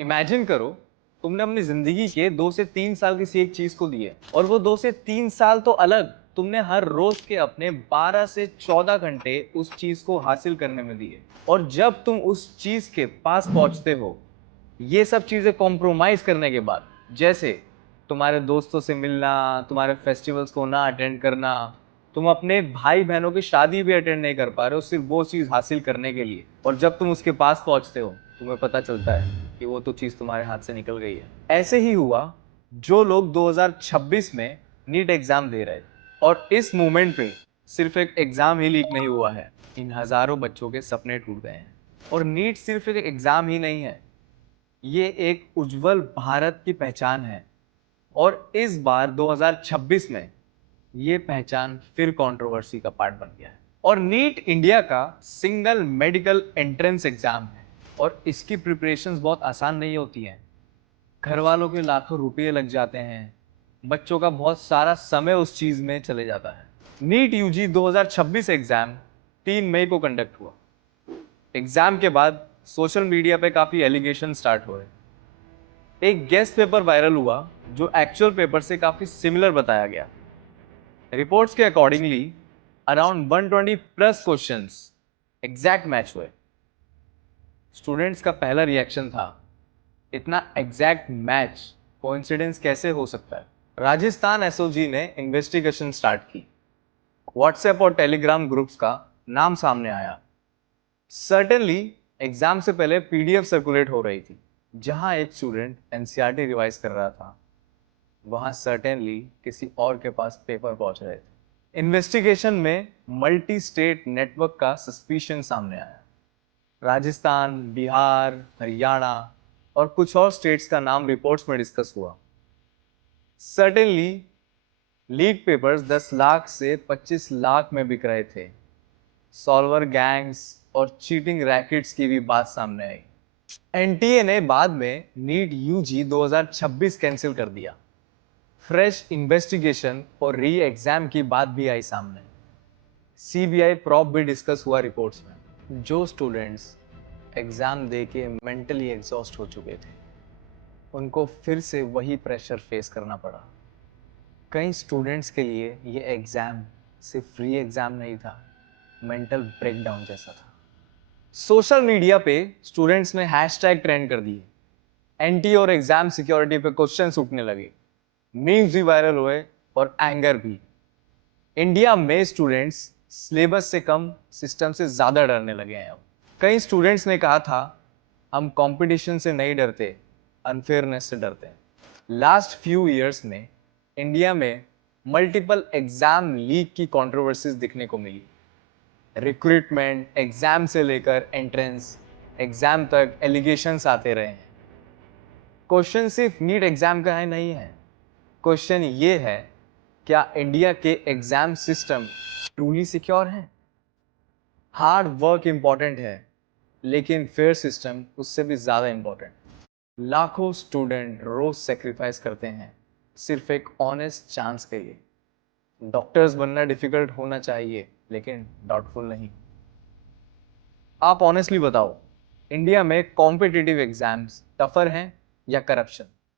Imagine करो, तुमने अपनी जिंदगी के 2 से 3 साल किसी एक चीज को दिए और वो 2 से 3 साल तो अलग, तुमने हर रोज के अपने 12 से 14 घंटे उस चीज को हासिल करने में दिए। और जब तुम उस चीज के पास पहुंचते हो, ये सब चीजें कॉम्प्रोमाइज करने के बाद, जैसे तुम्हारे दोस्तों से मिलना, तुम्हारे फेस्टिवल्स को ना अटेंड करना, तुम अपने भाई बहनों की शादी भी अटेंड नहीं कर पा रहे हो सिर्फ वो चीज हासिल करने के लिए। और जब तुम उसके पास पहुंचते हो, तुम्हें पता चलता है कि वो तो चीज तुम्हारे हाथ से निकल गई है। ऐसे ही हुआ जो लोग 2026 में नीट एग्जाम दे रहे थे, और इस मोमेंट पे सिर्फ एक एग्जाम ही लीक नहीं हुआ है, इन हजारों बच्चों के सपने टूट गए हैं। और नीट सिर्फ एक एग्जाम ही नहीं है, ये एक उज्जवल भारत की पहचान है। और इस बार 2026 में ये पहचान फिर कंट्रोवर्सी का पार्ट बन गया है। और नीट इंडिया का सिंगल मेडिकल एंट्रेंस एग्जाम है, और इसकी प्रिपरेशंस बहुत आसान नहीं होती हैं। घर वालों के लाखों रुपए लग जाते हैं, बच्चों का बहुत सारा समय उस चीज में चले जाता है। नीट यूजी 2026 एग्जाम 3 मई को कंडक्ट हुआ। एग्जाम के बाद सोशल मीडिया पे काफी एलिगेशन स्टार्ट हुए। एक गेस्ट पेपर वायरल हुआ जो एक्चुअल पेपर से काफी सिमिलर बताया गया। रिपोर्ट्स के accordingly around 120 plus questions exact match हुए। स्टूडेंट्स का पहला रिएक्शन था, इतना एग्जैक्ट मैच कोइंसिडेंस कैसे हो सकता है। राजस्थान एसओजी ने इन्वेस्टिगेशन स्टार्ट की। व्हाट्सएप और टेलीग्राम ग्रुप्स का नाम सामने आया। सर्टेनली एग्जाम से पहले पीडीएफ सर्कुलेट हो रही थी। जहां एक स्टूडेंट एनसीईआरटी रिवाइज कर रहा था, वहां सर्टेनली किसी और के पास पेपर पहुंच रहे थे। इन्वेस्टिगेशन में मल्टी स्टेट नेटवर्क का सस्पिशन सामने आया। राजस्थान, बिहार, हरियाणा और कुछ और स्टेट्स का नाम रिपोर्ट्स में डिस्कस हुआ। सर्टेनली लीक पेपर्स 10 लाख से 25 लाख में बिक रहे थे। सॉल्वर गैंग्स और चीटिंग रैकेट्स की भी बात सामने आई। एनटीए ने बाद में नीट यूजी 2026 कैंसिल कर दिया। फ्रेश इन्वेस्टिगेशन और री एग्जाम की बात भी आई सामने। सीबीआई प्रॉब भी डिस्कस हुआ रिपोर्ट्स में। जो स्टूडेंट्स एग्जाम दे के मेंटली एग्जॉस्ट हो चुके थे, उनको फिर से वही प्रेशर फेस करना पड़ा। कई स्टूडेंट्स के लिए ये एग्जाम सिर्फ फ्री एग्जाम नहीं था, मेंटल ब्रेकडाउन जैसा था। सोशल मीडिया पे स्टूडेंट्स ने हैशटैग ट्रेंड कर दिए। एनटी और एग्जाम सिक्योरिटी पे क्वेश्चंस उठने लगे, मीम्स भी वायरल हुए और एंगर भी। इंडिया में स्टूडेंट्स सिलेबस से कम सिस्टम से ज्यादा डरने लगे हैं अब। कई स्टूडेंट्स ने कहा था, हम कंपटीशन से नहीं डरते, अनफेयरनेस से डरते हैं। लास्ट फ्यू इयर्स में इंडिया में मल्टीपल एग्जाम लीक की कंट्रोवर्सीज दिखने को मिली। रिक्रूटमेंट एग्जाम से लेकर एंट्रेंस एग्जाम तक एलिगेशंस आते रहे हैं। क्वेश्चन सिर्फ नीट एग्जाम का है नहीं है, क्वेश्चन ये है, क्या इंडिया के एग्जाम सिस्टम ट्रूली सिक्योर है। हार्ड वर्क इंपॉर्टेंट है, लेकिन फेयर सिस्टम उससे भी ज्यादा इंपॉर्टेंट। लाखों स्टूडेंट रोज सेक्रीफाइस करते हैं सिर्फ एक ऑनेस्ट चांस के लिए। डॉक्टर्स बनना डिफिकल्ट होना चाहिए, लेकिन डाउटफुल नहीं। आप ऑनेस्टली बताओ, इंडिया में कॉम्पिटिटिव एग्जाम्स टफर हैं या करप्शन?